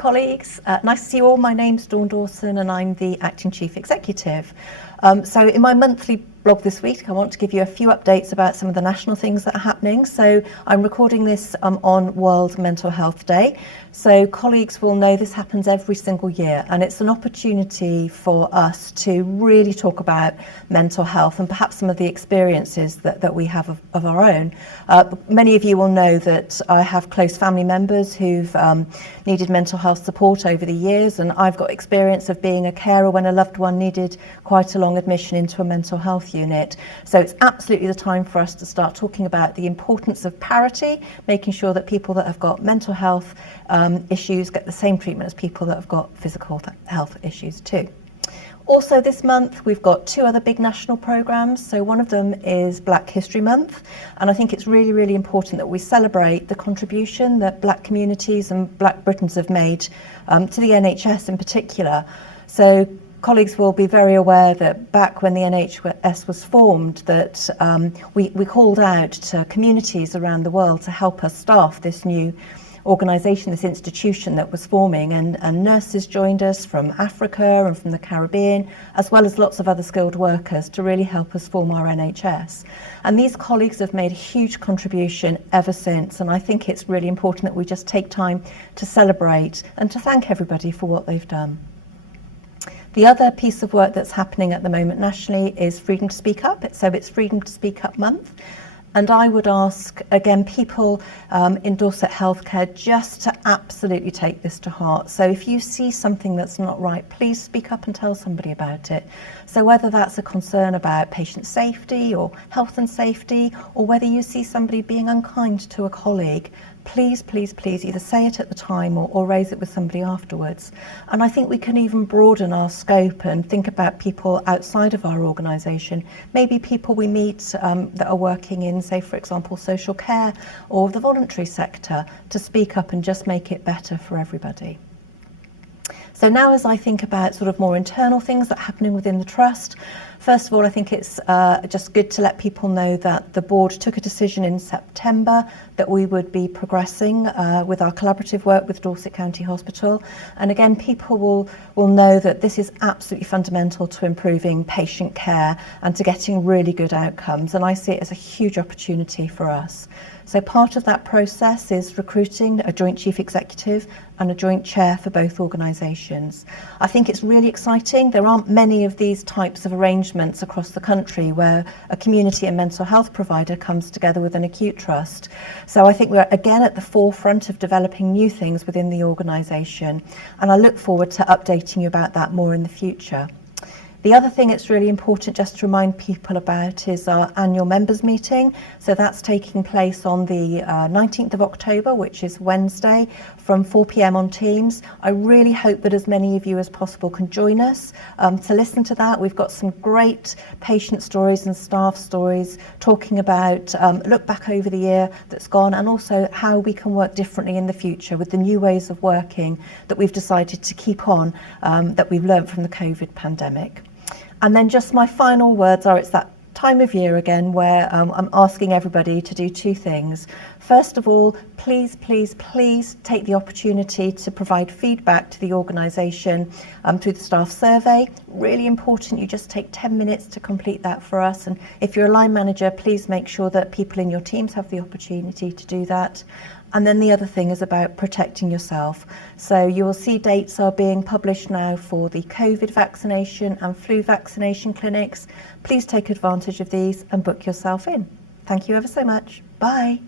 colleagues. Nice to see you all. My name's Dawn Dawson and I'm the Acting Chief Executive. So in my monthly blog this week, I want to give you a few updates about some of the national things that are happening. So I'm recording this on World Mental Health Day. So colleagues will know this happens every single year, and it's an opportunity for us to really talk about mental health and perhaps some of the experiences that we have of our own. Many of you will know that I have close family members who've needed mental health support over the years, and I've got experience of being a carer when a loved one needed quite a long admission into a mental health unit. So it's absolutely the time for us to start talking about the importance of parity, making sure that people that have got mental health issues get the same treatment as people that have got physical health issues too. Also this month we've got two other big national programmes. So one of them is Black History Month, and I think it's really, really important that we celebrate the contribution that Black communities and Black Britons have made to the NHS in particular. So colleagues will be very aware that back when the NHS was formed, that we called out to communities around the world to help us staff this new organisation, this institution that was forming, and nurses joined us from Africa and from the Caribbean, as well as lots of other skilled workers to really help us form our NHS. And these colleagues have made a huge contribution ever since, and I think it's really important that we just take time to celebrate and to thank everybody for what they've done. The other piece of work that's happening at the moment nationally is Freedom to Speak Up. So it's Freedom to Speak Up Month. And I would ask, again, people in Dorset Healthcare just to absolutely take this to heart. So if you see something that's not right, please speak up and tell somebody about it. So whether that's a concern about patient safety or health and safety, or whether you see somebody being unkind to a colleague, please, please, please either say it at the time or raise it with somebody afterwards. And I think we can even broaden our scope and think about people outside of our organisation, maybe people we meet that are working in, say, for example, social care or the voluntary sector, to speak up and just make it better for everybody. So now as I think about sort of more internal things that are happening within the Trust, first of all, I think it's just good to let people know that the board took a decision in September that we would be progressing with our collaborative work with Dorset County Hospital. And again, people will know that this is absolutely fundamental to improving patient care and to getting really good outcomes. And I see it as a huge opportunity for us. So part of that process is recruiting a joint chief executive and a joint chair for both organisations. I think it's really exciting. There aren't many of these types of arrangements across the country where a community and mental health provider comes together with an acute trust. So I think we're again at the forefront of developing new things within the organisation, and I look forward to updating you about that more in the future. The other thing it's really important just to remind people about is our annual members meeting. So that's taking place on the 19th of October, which is Wednesday, from 4 p.m. on Teams. I really hope that as many of you as possible can join us to listen to that. We've got some great patient stories and staff stories talking about look back over the year that's gone, and also how we can work differently in the future with the new ways of working that we've decided to keep on that we've learned from the COVID pandemic. And then just my final words are, it's that time of year again where I'm asking everybody to do two things. First of all, please, please, please take the opportunity to provide feedback to the organisation through the staff survey. Really important, you just take 10 minutes to complete that for us. And if you're a line manager, please make sure that people in your teams have the opportunity to do that. And then the other thing is about protecting yourself. So you will see dates are being published now for the COVID vaccination and flu vaccination clinics. Please take advantage of these and book yourself in. Thank you ever so much. Bye.